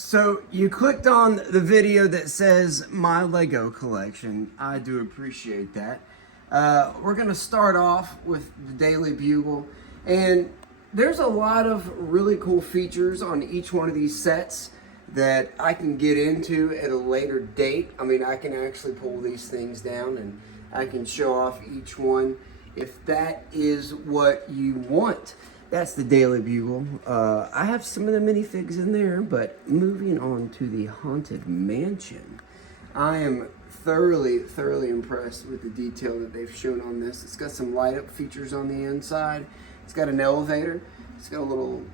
So you clicked on the video that says my Lego collection. I do appreciate that. We're gonna start off with the Daily Bugle, and there's a lot of really cool features on each one of these sets that I can get into at a later date. I mean, I can actually pull these things down and I can show off each one if that is what you want. That's the Daily Bugle. I have some of the minifigs in there, but moving on to the Haunted Mansion. I am thoroughly impressed with the detail that they've shown on this. It's got some light up features on the inside. It's got an elevator. It's got a little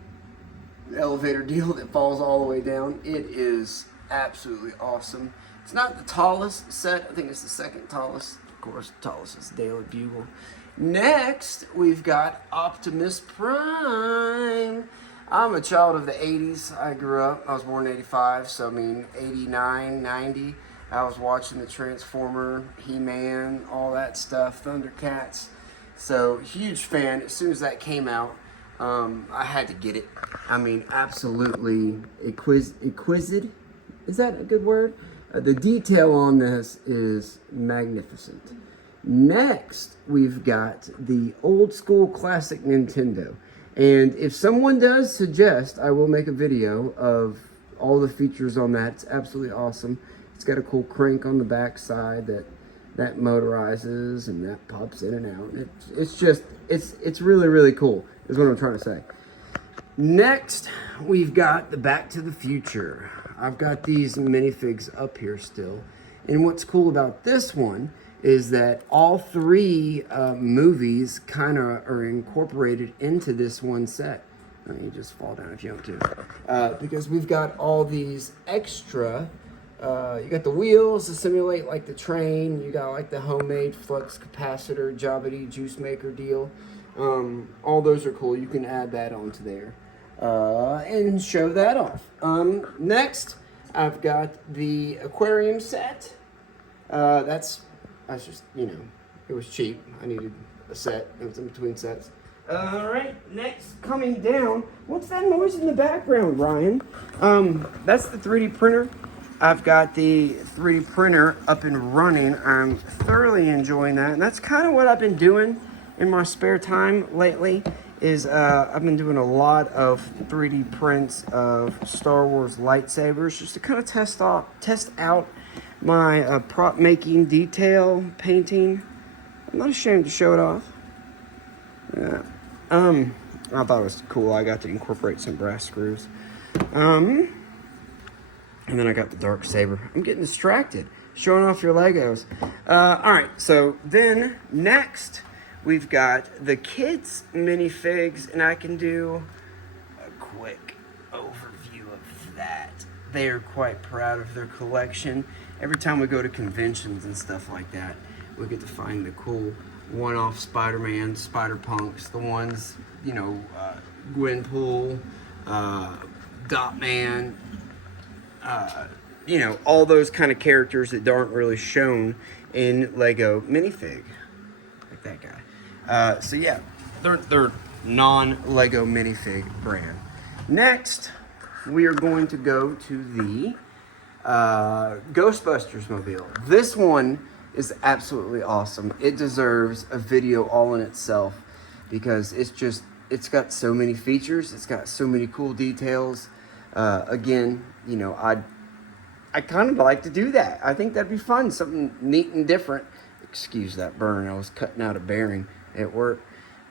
elevator deal that falls all the way down. It is absolutely awesome. It's not the tallest set. I think it's the second tallest. Of course, the tallest is Daily Bugle. Next, we've got Optimus Prime. I'm a child of the 80s. I grew up, I was born in 85, so I mean 89, 90. I was watching the Transformer, He-Man, all that stuff, Thundercats. So, huge fan. As soon as that came out, I had to get it. I mean, absolutely exquisite. Is that a good word? The detail on this is magnificent. Next, we've got the old school classic Nintendo. And if someone does suggest, I will make a video of all the features on that. It's absolutely awesome. It's got a cool crank on the back side that motorizes and that pops in and out. It's really cool, is what I'm trying to say. Next, we've got the Back to the Future. I've got these minifigs up here still. And what's cool about this one is that all three movies kind of are incorporated into this one set. You just fall down if you want to. Because we've got all these extra, you got the wheels to simulate like the train, you got like the homemade flux capacitor, Jabba juice maker deal. All those are cool. You can add that onto there and show that off. Next, I've got the aquarium set. I was just, it was cheap. I needed a set. It was in between sets. All right, next, coming down. What's that noise in the background, Ryan? That's the 3D printer. I've got the 3D printer up and running. I'm thoroughly enjoying that. And that's kind of what I've been doing in my spare time lately is I've been doing a lot of 3D prints of Star Wars lightsabers just to kind of test out my prop making, detail painting. I'm not ashamed to show it off. Yeah. I thought it was cool. I got to incorporate some brass screws. And then I got the dark saber. I'm getting distracted showing off your Legos. All right, so then next we've got the kids minifigs, and I can do a quick overview of that. They are quite proud of their collection. Every time we go to conventions and stuff like that, we get to find the cool one-off Spider-Man, Spider-Punks, the ones, Gwenpool, Dot-Man, all those kind of characters that aren't really shown in Lego minifig, like that guy. So yeah, they're non-Lego minifig brand. Next, we are going to go to the Ghostbusters mobile. This one is absolutely awesome. It deserves a video all in itself because it's got so many features. It's got so many cool details. Again, I kind of like to do that. I think that'd be fun, something neat and different. Excuse that burn. I was cutting out a bearing at work.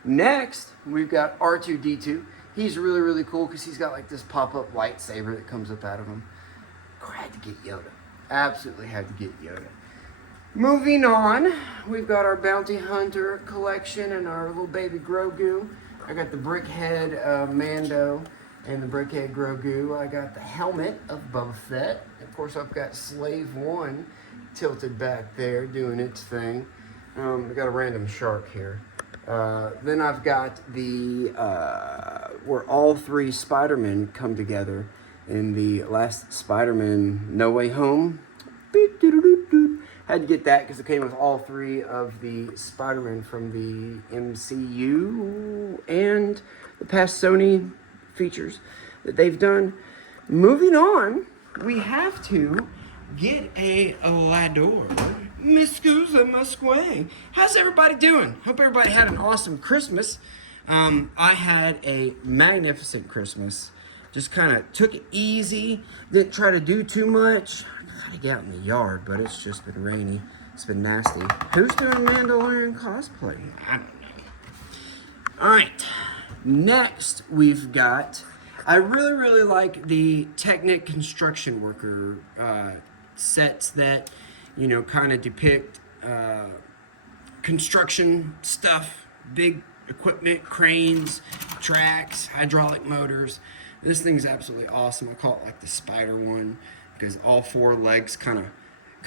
Next, we've got R2-D2. He's really cool because he's got like this pop-up lightsaber that comes up out of him. Had to get Yoda. Absolutely had to get Yoda. Moving on, we've got our Bounty Hunter collection and our little baby Grogu. I got the Brickhead Mando and the Brickhead Grogu. I got the helmet of Boba Fett. Of course, I've got Slave One tilted back there doing its thing. We got a random shark here. Then I've got the where all three Spider-Men come together in the last Spider-Man No Way Home. Had to get that because it came with all three of the Spider-Man from the MCU and the past Sony features that they've done. moving on, we have to get a Lador. Miscusa Musquang. How's everybody doing? Hope everybody had an awesome Christmas. I had a magnificent Christmas. Just kind of took it easy. Didn't try to do too much. I gotta get out in the yard, but it's just been rainy. It's been nasty. Who's doing Mandalorian cosplay? I don't know. All right. Next, we've got... I really like the Technic construction worker sets that, you know, kind of depict construction stuff, big equipment, cranes, tracks, hydraulic motors. This thing's absolutely awesome. I call it like the spider one because all four legs kind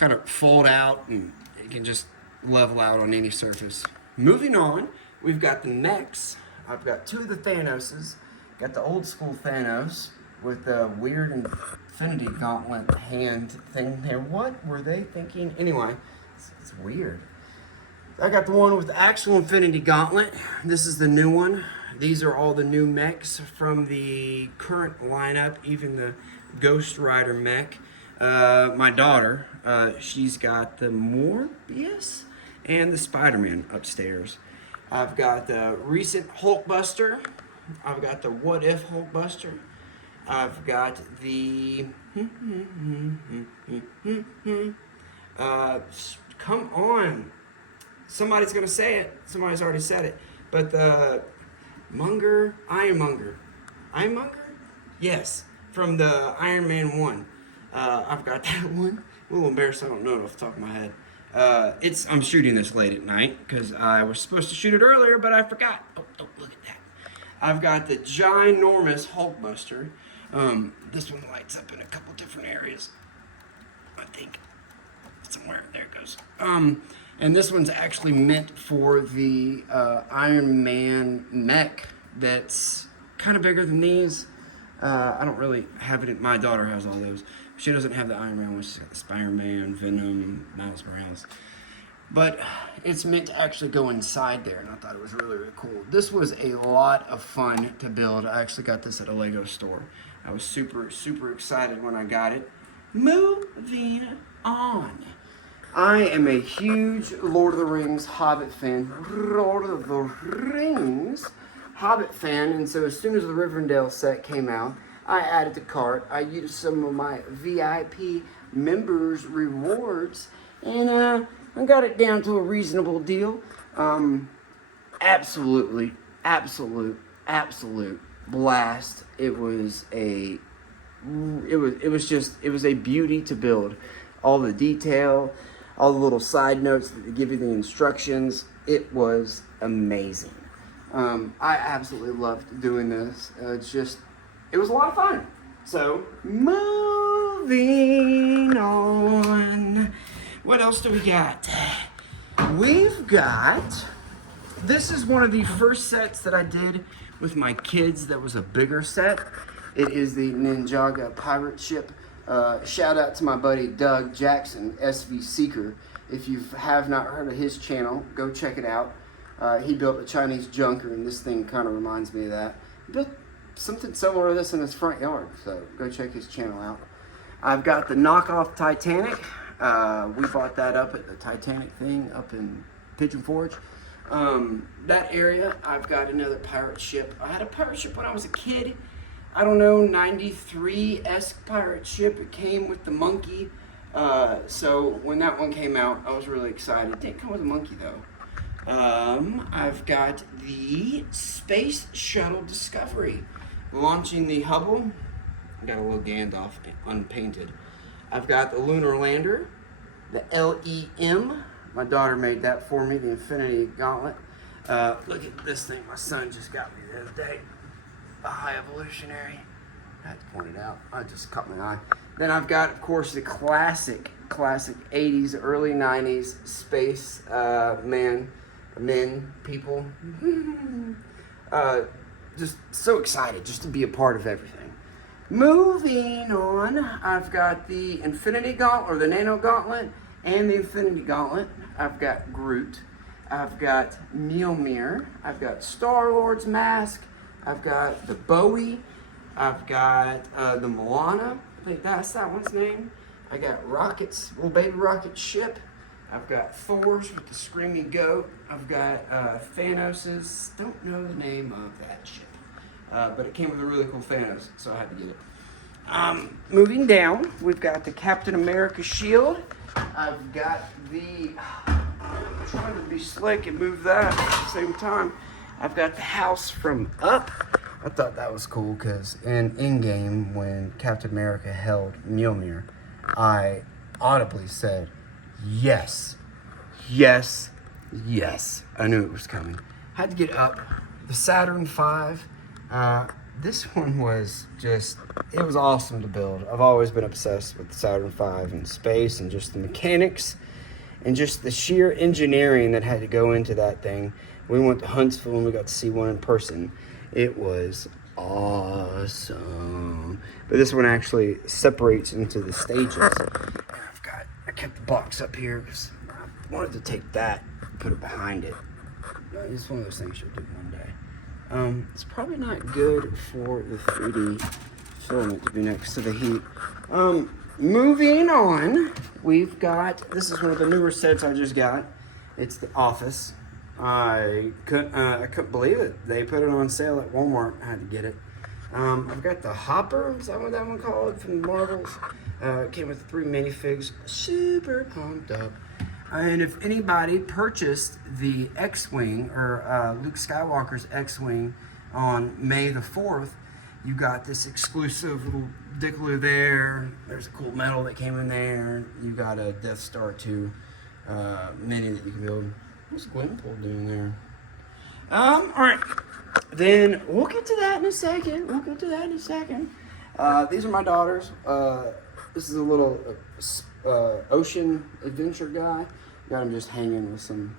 of fold out and it can just level out on any surface. Moving on, we've got the mechs. I've got two of the Thanoses. Got the old school Thanos with the weird Infinity Gauntlet hand thing there. What were they thinking? Anyway, it's weird. I got the one with the actual Infinity Gauntlet. This is the new one. These are all the new mechs from the current lineup, even the Ghost Rider mech. My daughter, she's got the Morbius and the Spider-Man upstairs. I've got the recent Hulkbuster. I've got the What If Hulkbuster. I've got the... come on. Somebody's going to say it. Somebody's already said it. But the Ironmonger. Ironmonger? Yes. From the Iron Man 1. I've got that one. A little embarrassed. I don't know it off the top of my head. I'm shooting this late at night because I was supposed to shoot it earlier, but I forgot. Oh, look at that. I've got the ginormous Hulkbuster. This one lights up in a couple different areas. I think somewhere there it goes. And this one's actually meant for the Iron Man mech that's kind of bigger than these. I don't really have it. My daughter has all those. She doesn't have the Iron Man one. She's got the Spider-Man, Venom, Miles Morales. But it's meant to actually go inside there, and I thought it was really cool. This was a lot of fun to build. I actually got this at a Lego store. I was super excited when I got it. Moving on. I am a huge Lord of the Rings Hobbit fan. Lord of the Rings Hobbit fan, and so as soon as the Rivendell set came out, I added to cart. I used some of my VIP members rewards, and I got it down to a reasonable deal. Absolute blast. It was a beauty to build. All the detail, all the little side notes that give you the instructions. It was amazing. I absolutely loved doing this. It was a lot of fun. So, moving on. What else do we got? We've got... This is one of the first sets that I did with my kids that was a bigger set. It is the Ninjaga pirate ship. Shout out to my buddy Doug Jackson, SV Seeker. If you have not heard of his channel, go check it out. He built a Chinese junker, and this thing kind of reminds me of that. He built something similar to this in his front yard, so go check his channel out. I've got the knockoff Titanic. We bought that up at the Titanic thing up in Pigeon Forge. That area, I've got another pirate ship. I had a pirate ship when I was a kid. I don't know, 93-esque pirate ship. It came with the monkey. So when that one came out, I was really excited. It didn't come with a monkey though. I've got the Space Shuttle Discovery launching the Hubble. Got a little Gandalf unpainted. I've got the Lunar Lander, the LEM. My daughter made that for me, the Infinity Gauntlet. Look at this thing my son just got me the other day. A High Evolutionary. I had to point it out. I just caught my eye. Then I've got, of course, the classic 80s, early 90s space people. Just so excited just to be a part of everything. Moving on, I've got the Infinity Gauntlet, or the Nano Gauntlet, and the Infinity Gauntlet. I've got Groot. I've got Mjolnir. I've got Star-Lord's mask. I've got the Bowie. I've got the Moana. I think that's that one's name. I got Rocket's little baby rocket ship. I've got Thor's with the screaming goat. I've got Thanos's. Don't know the name of that ship, but it came with a really cool Thanos, so I had to get it. Moving down, we've got the Captain America shield. I've got the. I'm trying to be slick and move that at the same time. I've got the house from Up. I thought that was cool because in Endgame, when Captain America held Mjolnir, I audibly said, yes, yes, yes. I knew it was coming. Had to get Up. The Saturn V. This one was just, it was awesome to build. I've always been obsessed with the Saturn V and space and just the mechanics and just the sheer engineering that had to go into that thing. We went to Huntsville and we got to see one in person. It was awesome. But this one actually separates into the stages. And I kept the box up here because I wanted to take that and put it behind it. It's one of those things you'll do one day. It's probably not good for the 3D filament to be next to the heat. Moving on, we've got, this is one of the newer sets I just got. It's the Office. I couldn't believe it. They put it on sale at Walmart. I had to get it. I've got the Hopper, is that what that one called, from Marvels? It came with 3 minifigs. Super pumped up. And if anybody purchased the X-Wing, or Luke Skywalker's X-Wing on May the 4th, you got this exclusive little Dickaloo there. There's a cool medal that came in there. You got a Death Star 2 mini that you can build. What's Gwenpool doing there? All right. Then we'll get to that in a second. These are my daughters. This is a little ocean adventure guy. Got him just hanging with some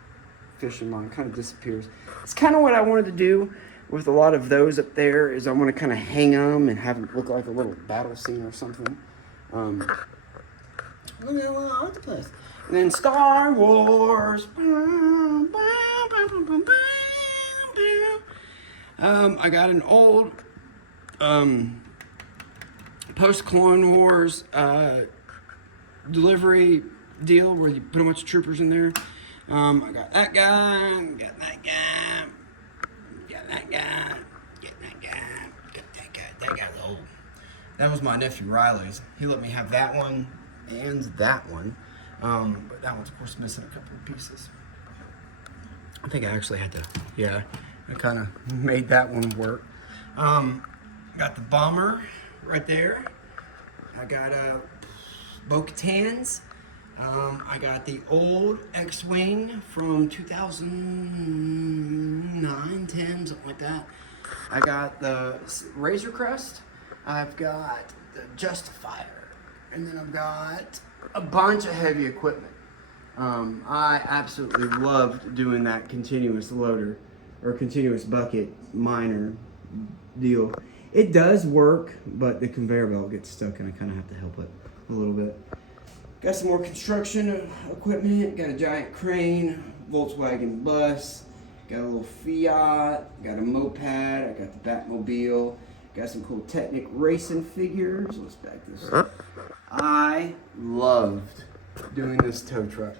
fishing line. Kind of disappears. It's kind of what I wanted to do with a lot of those up there. Is I want to kind of hang them and have them look like a little battle scene or something. Look at that little octopus. And then Star Wars. I got an old post-Clone Wars delivery deal where you put a bunch of troopers in there. I got that guy, got that guy, got that guy, got that guy, got that guy. That guy's old. That was my nephew Riley's. He let me have that one and that one. But that one's, of course, missing a couple of pieces. I think I actually had to, yeah, I kind of made that one work. Got the bomber right there. I got Bo-Katan's. I got the old X-Wing from 2009, 10, something like that. I got the Razor Crest. I've got the Justifier. And then I've got a bunch of heavy equipment. I absolutely loved doing that continuous loader or continuous bucket miner deal. It does work, but the conveyor belt gets stuck and I kind of have to help it a little bit. Got some more construction equipment. Got a giant crane, Volkswagen bus, got a little Fiat, got a moped, I got the Batmobile, got some cool Technic racing figures. Let's back this up. I loved doing this tow truck.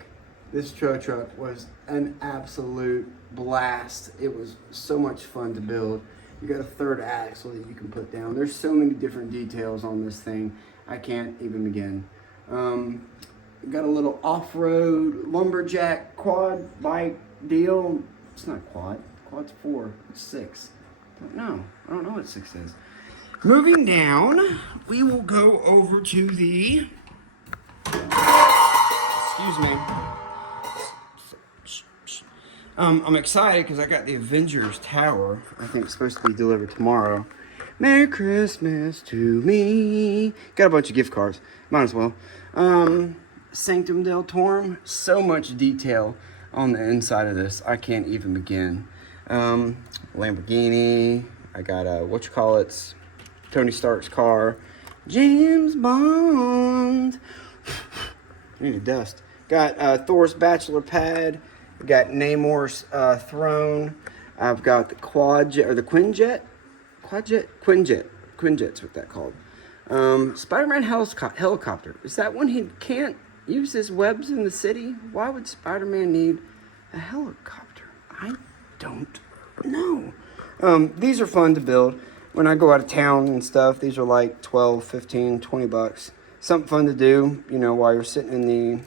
This tow truck was an absolute blast. It was so much fun to build. You got a third axle that you can put down. There's so many different details on this thing. I can't even begin. Got a little off-road lumberjack quad bike deal. It's not quad. Quad's 4. It's 6. I don't know what 6 is. Moving down, we will go over to the, excuse me. I'm excited because I got the Avengers Tower. I think it's supposed to be delivered tomorrow. Merry Christmas to me. Got a bunch of gift cards. Might as well. Sanctum Del Torm. So much detail on the inside of this. I can't even begin. Lamborghini. I got Tony Stark's car. James Bond. I need a dust. Got Thor's bachelor pad. Got Namor's throne. I've got the Quinjet. Quinjet's what that called. Spider-Man helicopter. Is that when he can't use his webs in the city? Why would Spider-Man need a helicopter? I don't know. These are fun to build. When I go out of town and stuff, these are like 12, 15, 20 bucks. Something fun to do, you know, while you're sitting in the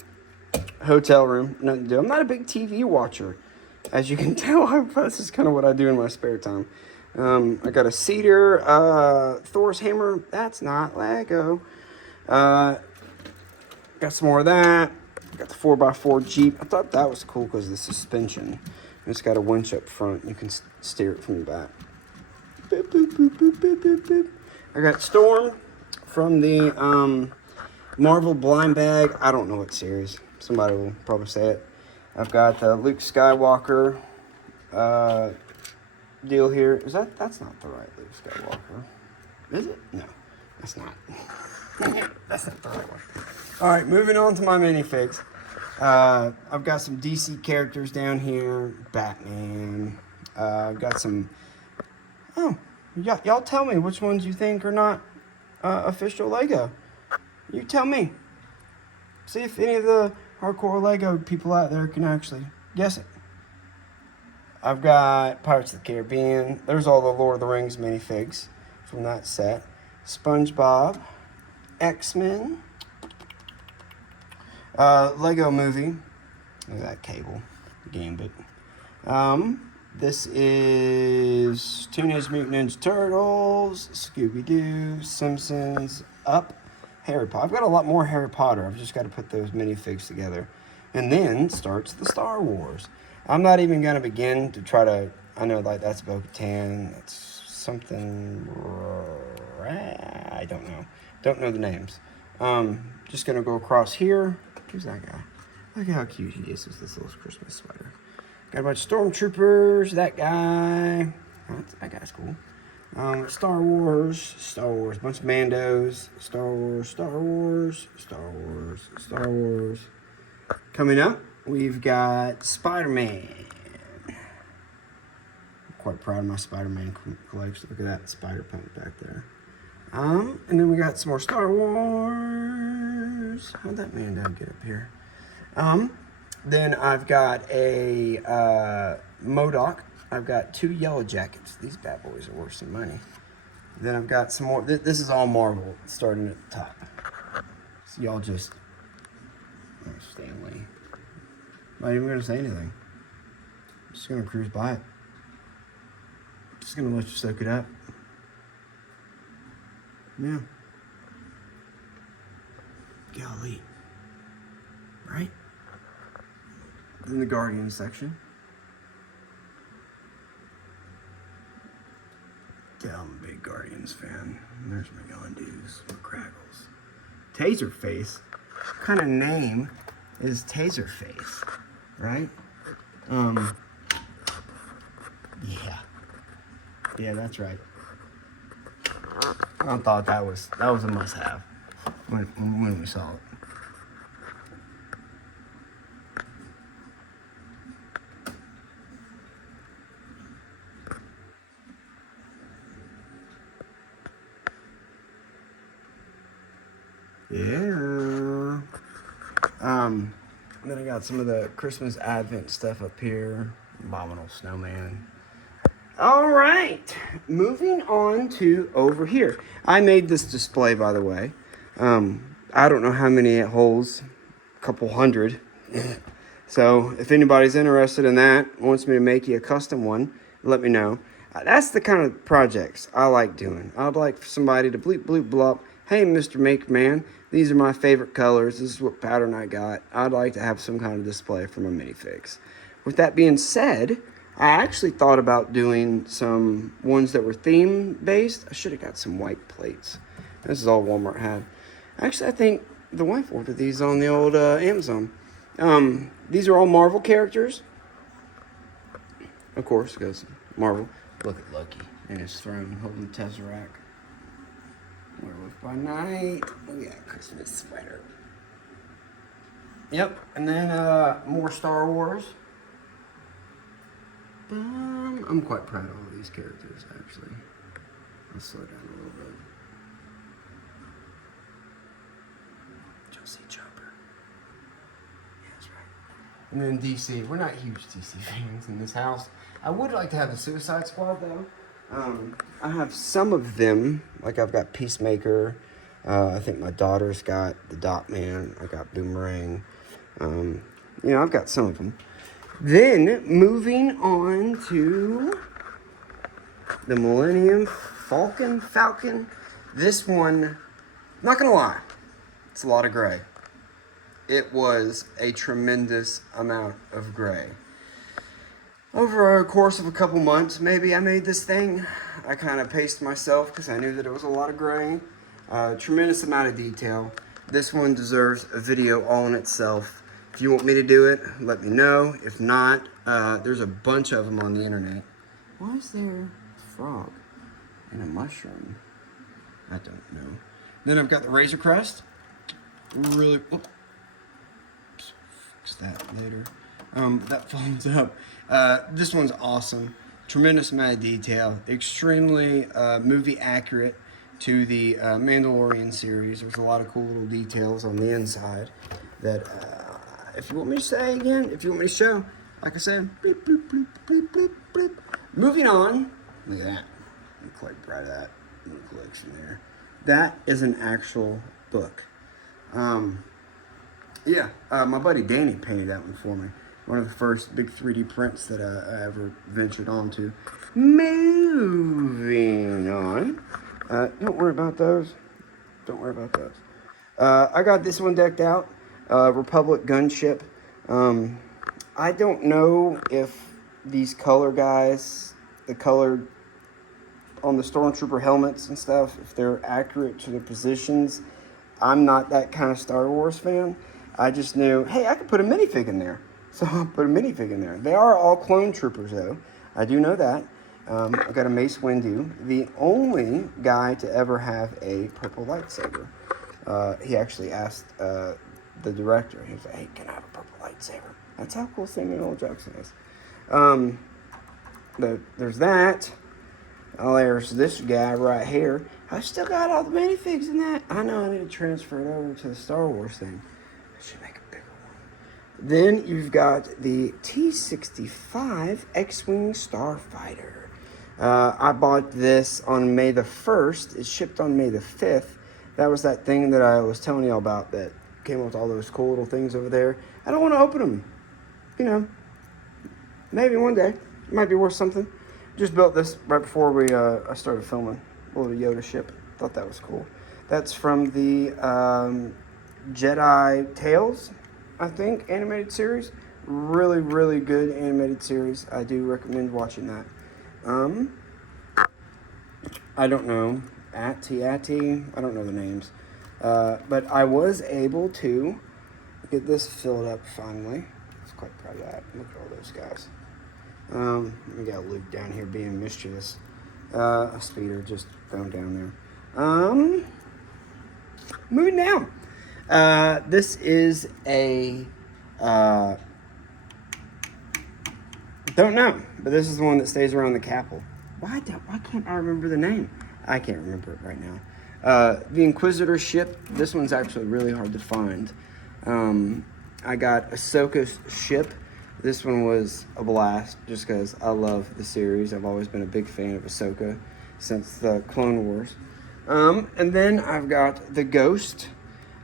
hotel room. Nothing to do. I'm not a big TV watcher. As you can tell, this is kind of what I do in my spare time. I got a cedar, Thor's hammer. That's not Lego. Got some more of that. Got the 4x4 Jeep. I thought that was cool because of the suspension. It's got a winch up front. You can steer it from the back. Boop, boop, boop, boop, boop, boop, boop. I got Storm from the Marvel Blind Bag. I don't know what series. Somebody will probably say it. I've got the Luke Skywalker deal here. That's not the right Luke Skywalker. Is it? No, that's not. That's not the right one. All right, moving on to my minifigs. I've got some DC characters down here. Batman. I've got some... Oh, y'all tell me which ones you think are not official Lego. You tell me. See if any of the hardcore Lego people out there can actually guess it. I've got Pirates of the Caribbean. There's all the Lord of the Rings minifigs from that set. SpongeBob. X-Men. Lego Movie. Look at that Cable. Gambit. This is Teenage Mutant Ninja Turtles, Scooby-Doo, Simpsons, Up, Harry Potter. I've got a lot more Harry Potter. I've just got to put those minifigs together. And then starts the Star Wars. I'm not even going to begin to try to... I know like that's Bo-Katan. That's something... I don't know. Don't know the names. Just going to go across here. Who's that guy? Look how cute he is with this little Christmas sweater. Got a bunch of stormtroopers. That guy. Oh, that guy's cool. Star Wars. A bunch of Mandos. Star Wars. Coming up, we've got Spider-Man. I'm quite proud of my Spider-Man collection. Look at that Spider-Punk back there. And then we got some more Star Wars. How'd that Mando get up here? Then I've got a MODOK. I've got 2 Yellow Jackets. These bad boys are worth some money. Then I've got some more. This is all Marvel, starting at the top. So y'all just... Oh, Stanley. Not even going to say anything. I'm just going to cruise by it. Just going to let you soak it up. Yeah. Golly. Right? In the Guardians section. Yeah, I'm a big Guardians fan. There's my Yondu's, my Craggles. Taserface? What kind of name is Taserface? Right? Yeah. Yeah, that's right. I thought that was a must-have when we saw it. Yeah. Then I got some of the Christmas Advent stuff up here. Abominable Snowman. All right, moving on to over here. I made this display, by the way. I don't know how many it holds, a couple hundred. So if anybody's interested in that, wants me to make you a custom one, let me know. That's the kind of projects I like doing. I'd like for somebody to bleep, bloop, blop. Hey, Mr. Make Man, these are my favorite colors. This is what pattern I got. I'd like to have some kind of display for my minifigs. With that being said, I actually thought about doing some ones that were theme-based. I should have got some white plates. This is all Walmart had. Actually, I think the wife ordered these on the old Amazon. These are all Marvel characters. Of course, because Marvel. Look at Loki in his throne holding the Tesseract. Werewolf by Night. Oh yeah, Christmas sweater. Yep, and then more Star Wars. I'm quite proud of all these characters, actually. I'll slow down a little bit. don't see Chopper. Yeah, that's right. And then DC. We're not huge DC fans in this house. I would like to have the Suicide Squad, though. I have some of them. Like, I've got Peacemaker. I think my daughter's got the Dot Man. I got Boomerang. I've got some of them. Then, moving on to the Millennium Falcon. This one, not gonna lie, it's a lot of gray. It was a tremendous amount of gray. Over a course of a couple months, maybe, I made this thing. I kind of paced myself because I knew that it was a lot of gray. Tremendous amount of detail. This one deserves a video all in itself. If you want me to do it, let me know. If not, there's a bunch of them on the internet. Why is there a frog and a mushroom? I don't know. Then I've got the Razor Crest. Really, oops, fix that later. That phone's up. This one's awesome. Tremendous amount of detail. Extremely movie accurate to the Mandalorian series. There's a lot of cool little details on the inside that, if you want me to say again, if you want me to show, like I said, bleep, bleep, bleep, bleep, bleep, bleep. Moving on. Look at that. Let me quite proud of that little collection there. That is an actual book. My buddy Danny painted that one for me. One of the first big 3D prints that I ever ventured onto. Moving on. Don't worry about those. Don't worry about those. I got this one decked out. Republic gunship. I don't know if these color guys, the color on the Stormtrooper helmets and stuff, if they're accurate to the positions. I'm not that kind of Star Wars fan. I just knew, hey, I could put a minifig in there. So I'll put a minifig in there. They are all clone troopers, though. I do know that. I got a Mace Windu, the only guy to ever have a purple lightsaber. He actually asked the director, he was like, hey, can I have a purple lightsaber? That's how cool Samuel L. Jackson is. There's that. Oh, there's this guy right here. I still got all the minifigs in that. I know I need to transfer it over to the Star Wars thing. I should make a bigger one. Then you've got the T-65 X-Wing Starfighter. I bought this on May the 1st. It shipped on May the 5th. That was that thing that I was telling y'all about that came with all those cool little things over there. I don't want to open them. Maybe one day. It might be worth something. Just built this right before I started filming. A little Yoda ship. Thought that was cool. That's from the Jedi Tales, I think, animated series. Really, really good animated series. I do recommend watching that. I don't know. AT-AT. I don't know the names. But I was able to get this filled up finally. I was quite proud of that. Look at all those guys. We got Luke down here being mischievous. A speeder just thrown down there. Moving down. This is a, don't know, but this is the one that stays around the Capitol. Why can't I remember the name? I can't remember it right now. The Inquisitor ship, this one's actually really hard to find. I got Ahsoka's ship. This one was a blast just because I love the series. I've always been a big fan of Ahsoka since the Clone Wars. And then I've got the Ghost.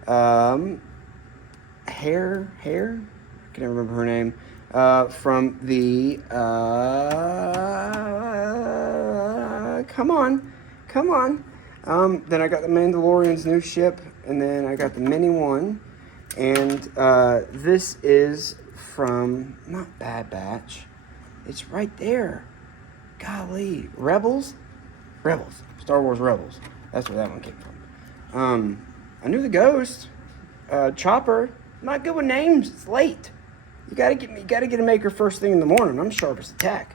Hare? I can't remember her name. From the... Come on. Then I got the Mandalorian's new ship. And then I got the mini one. And this is from, not Bad Batch. It's right there. Golly. Rebels. Star Wars Rebels. That's where that one came from. I knew the Ghost. Chopper. Not good with names. It's late. You gotta get a maker first thing in the morning. I'm sharp as a tack.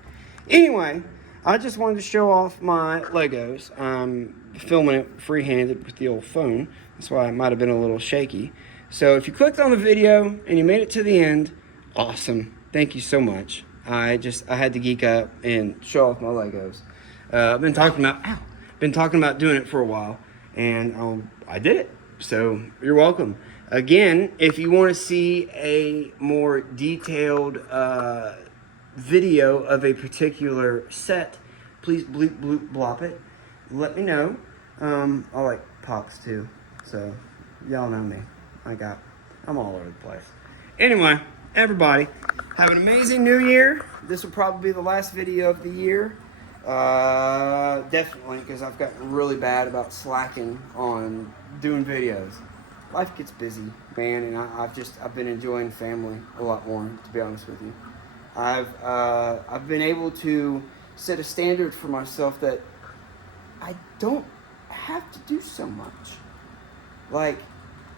Anyway, I just wanted to show off my Legos. I'm filming it free-handed with the old phone. That's why it might have been a little shaky. So if you clicked on the video and you made it to the end, awesome. Thank you so much. I had to geek up and show off my Legos. I've been talking about doing it for a while, and I did it. So you're welcome. Again, if you want to see a more detailed video of a particular set, please bleep bloop blop it. Let me know. I like pops too, so y'all know me. I'm all over the place. Anyway, everybody, have an amazing new year. This will probably be the last video of the year. Definitely, because I've gotten really bad about slacking on doing videos. Life gets busy, man, and I've been enjoying family a lot more, to be honest with you. I've been able to set a standard for myself that I don't have to do so much. Like,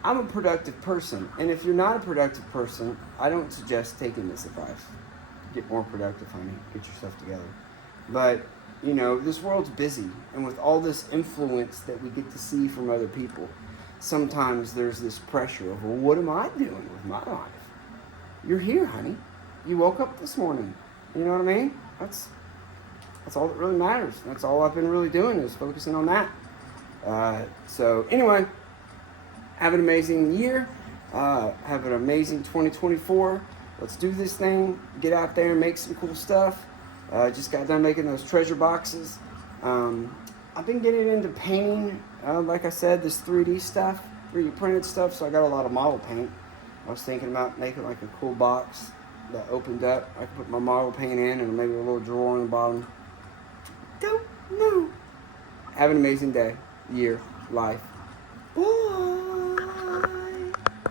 I'm a productive person, and if you're not a productive person, I don't suggest taking this advice. Get more productive, honey. Get yourself together. But, you know, this world's busy, and with all this influence that we get to see from other people, sometimes there's this pressure of, well, what am I doing with my life? You're here, honey. You woke up this morning. You know what I mean? That's all that really matters. That's all I've been really doing is focusing on that. So anyway, have an amazing year. Have an amazing 2024. Let's do this thing. Get out there and make some cool stuff. Just got done making those treasure boxes. I've been getting into painting, like I said, this 3D stuff, 3D printed stuff, so I got a lot of model paint. I was thinking about making like a cool box that opened up. I could put my model paint in and maybe a little drawer on the bottom. Don't know. Have an amazing day, year, life. Bye.